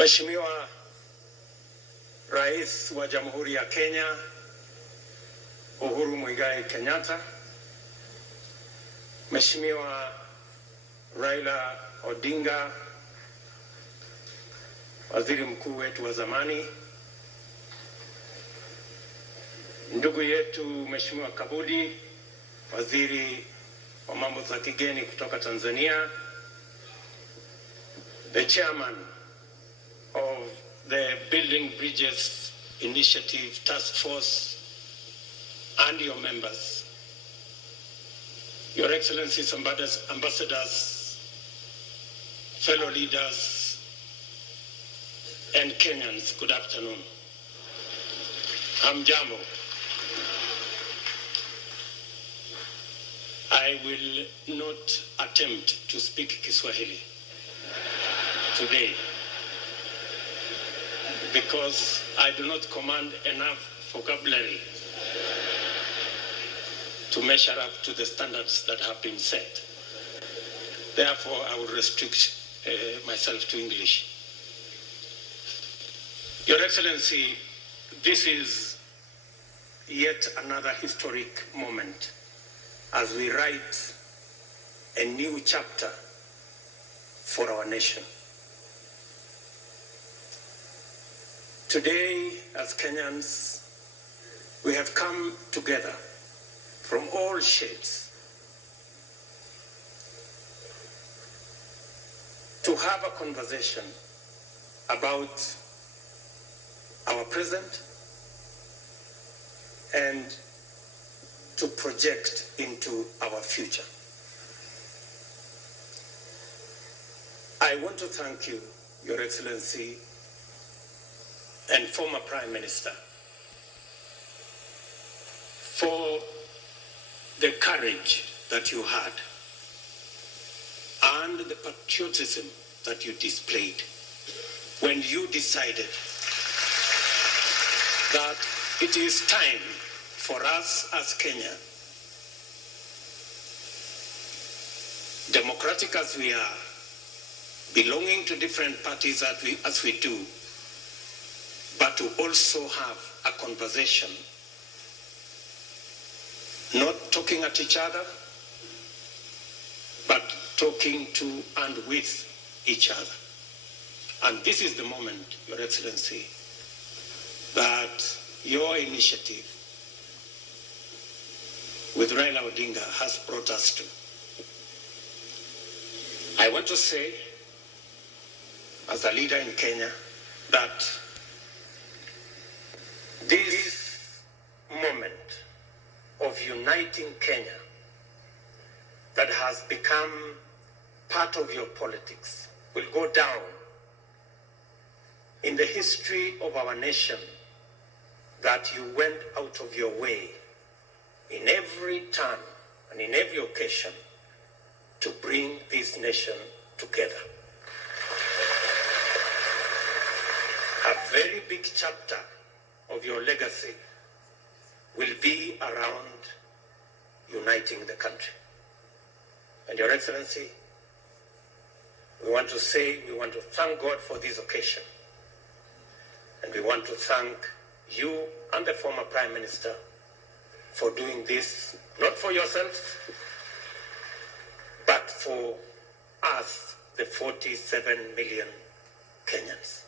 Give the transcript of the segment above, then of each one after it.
Mheshimiwa Rais wa Jamhuri ya Kenya Uhuru Muigai Kenyatta, Mheshimiwa Raila Odinga, Waziri Mkuu wetu wa zamani, ndugu yetu Mheshimiwa Kabudi, Waziri wa Mambo za Kigeni kutoka Tanzania, the Chairman of the Building Bridges Initiative Task Force, and your members, Your Excellencies, ambassadors, fellow leaders, and Kenyans, good afternoon. I'm Jambo. I will not attempt to speak Kiswahili today because I do not command enough vocabulary to measure up to the standards that have been set. Therefore, I will restrict myself to English. Your Excellency, this is yet another historic moment as we write a new chapter for our nation. Today, as Kenyans, we have come together from all shades to have a conversation about our present and to project into our future. I want to thank you, Your Excellency, and former Prime Minister, for the courage that you had and the patriotism that you displayed when you decided that it is time for us as Kenya, democratic as we are, belonging to different parties as we do, but to also have a conversation, not talking at each other, but talking to and with each other. And this is the moment, Your Excellency, that your initiative with Raila Odinga has brought us to. I want to say, as a leader in Kenya, that this moment of uniting Kenya that has become part of your politics will go down in the history of our nation, that you went out of your way in every turn and in every occasion to bring this nation together. A very big chapter of your legacy will be around uniting the country. And Your Excellency, we want to thank God for this occasion. And we want to thank you and the former Prime Minister for doing this, not for yourselves, but for us, the 47 million Kenyans.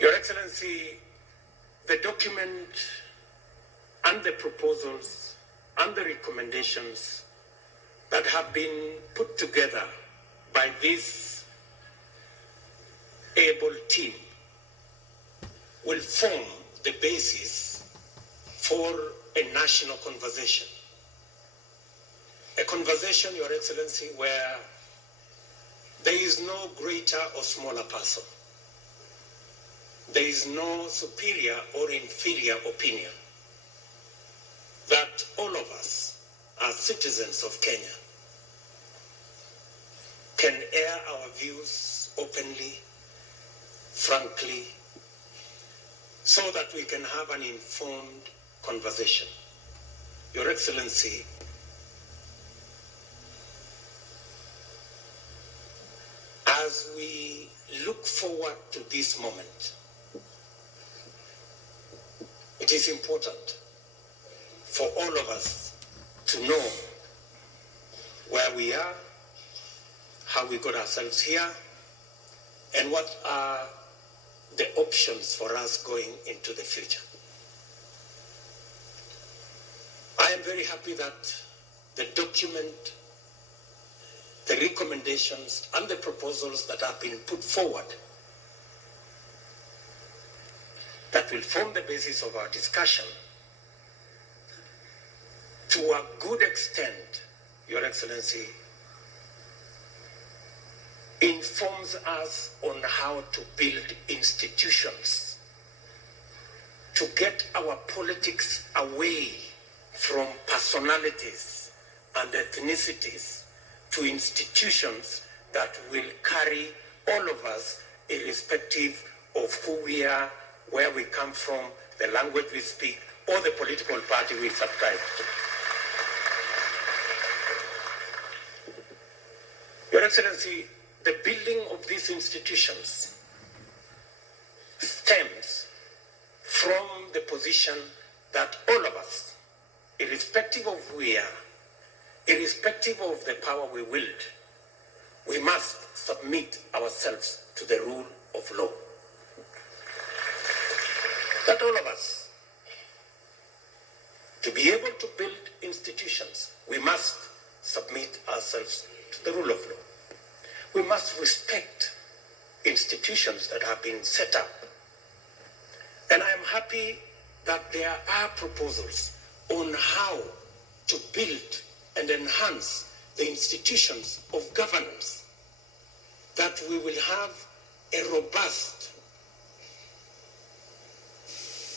Your Excellency, the document and the proposals and the recommendations that have been put together by this able team will form the basis for a national conversation. A conversation, Your Excellency, where there is no greater or smaller person. There is no superior or inferior opinion. That all of us, as citizens of Kenya, can air our views openly, frankly, so that we can have an informed conversation. Your Excellency, as we look forward to this moment, it is important for all of us to know where we are, how we got ourselves here, and what are the options for us going into the future. I am very happy that the document, the recommendations, and the proposals that have been put forward that will form the basis of our discussion, to a good extent, Your Excellency, informs us on how to build institutions, to get our politics away from personalities and ethnicities to institutions that will carry all of us, irrespective of who we are, where we come from, the language we speak, or the political party we subscribe to. Your Excellency, the building of these institutions stems from the position that all of us, irrespective of who we are, irrespective of the power we wield, we must submit ourselves to the rule of law. That all of us, to be able to build institutions, we must submit ourselves to the rule of law. We must respect institutions that have been set up. And I am happy that there are proposals on how to build and enhance the institutions of governance, that we will have a robust,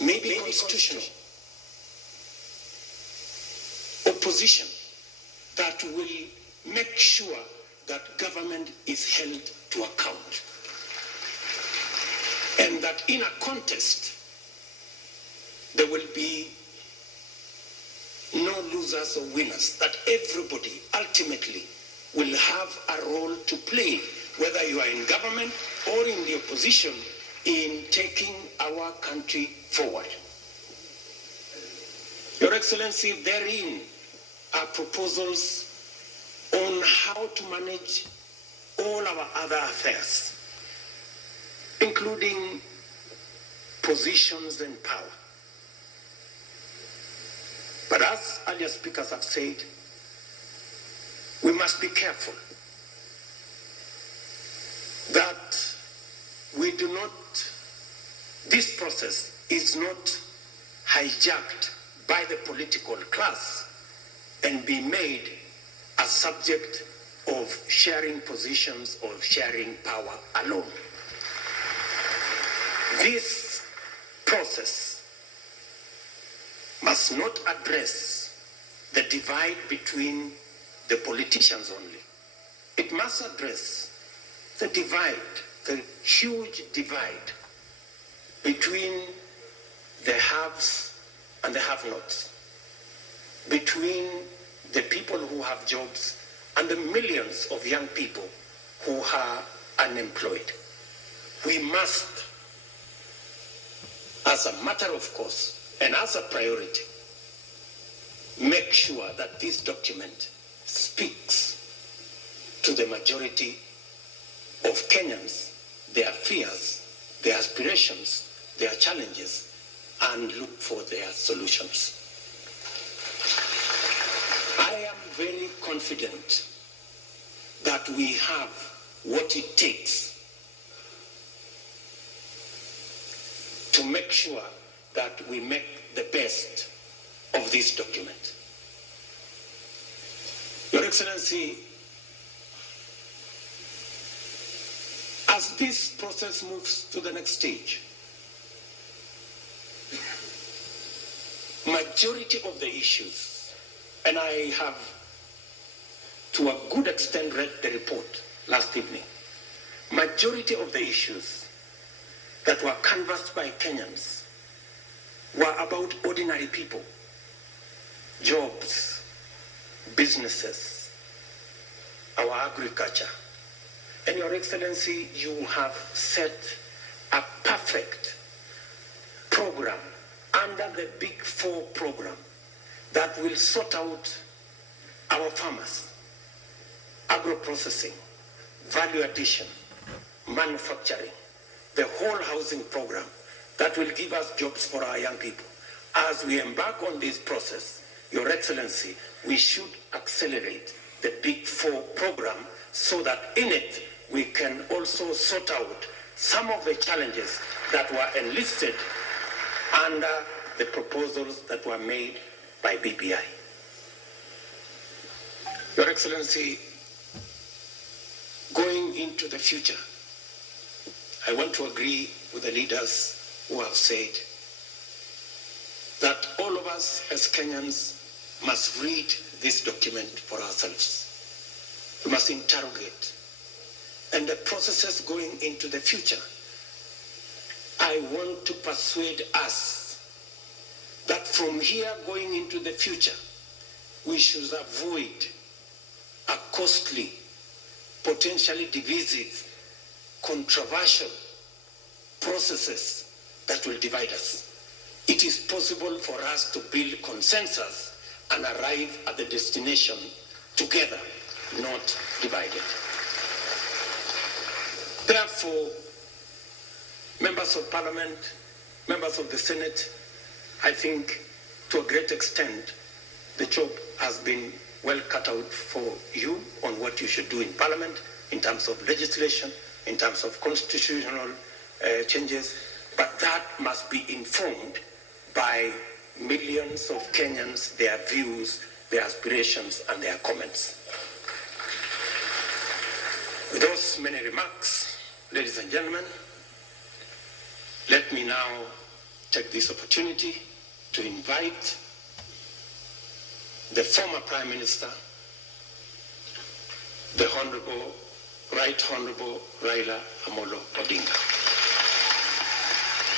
maybe constitutional opposition that will make sure that government is held to account. And that in a contest, there will be no losers or winners, that everybody ultimately will have a role to play, whether you are in government or in the opposition, in taking our country forward. Your Excellency, therein are proposals on how to manage all our other affairs, including positions and power. But as earlier speakers have said, we must be careful that we do not, this process is not hijacked by the political class and be made a subject of sharing positions or sharing power alone. This process must not address the divide between the politicians only. It must address the divide, the huge divide between the haves and the have-nots, between the people who have jobs and the millions of young people who are unemployed. We must, as a matter of course and as a priority, make sure that this document speaks to the majority of Kenyans, their fears, their aspirations, their challenges, and look for their solutions. I am very confident that we have what it takes to make sure that we make the best of this document. Your Excellency, as this process moves to the next stage, majority of the issues, and I have to a good extent read the report last evening, majority of the issues that were canvassed by Kenyans were about ordinary people, jobs, businesses, our agriculture, And Your Excellency, you have set a perfect program under the Big Four program that will sort out our farmers, agro-processing, value addition, manufacturing, the whole housing program that will give us jobs for our young people. As we embark on this process, Your Excellency, we should accelerate the Big Four program so that in it we can also sort out some of the challenges that were enlisted under the proposals that were made by BBI. Your Excellency, going into the future, I want to agree with the leaders who have said that all of us as Kenyans must read this document for ourselves. We must interrogate. And the processes going into the future, I want to persuade us that from here going into the future, we should avoid a costly, potentially divisive, controversial processes that will divide us. It is possible for us to build consensus and arrive at the destination together, not divided. Therefore, members of Parliament, members of the Senate, I think to a great extent the job has been well cut out for you on what you should do in Parliament in terms of legislation, in terms of constitutional changes, but that must be informed by millions of Kenyans, their views, their aspirations, and their comments. With those many remarks, ladies and gentlemen, let me now take this opportunity to invite the former Prime Minister, the Right Honorable Raila Amolo Odinga.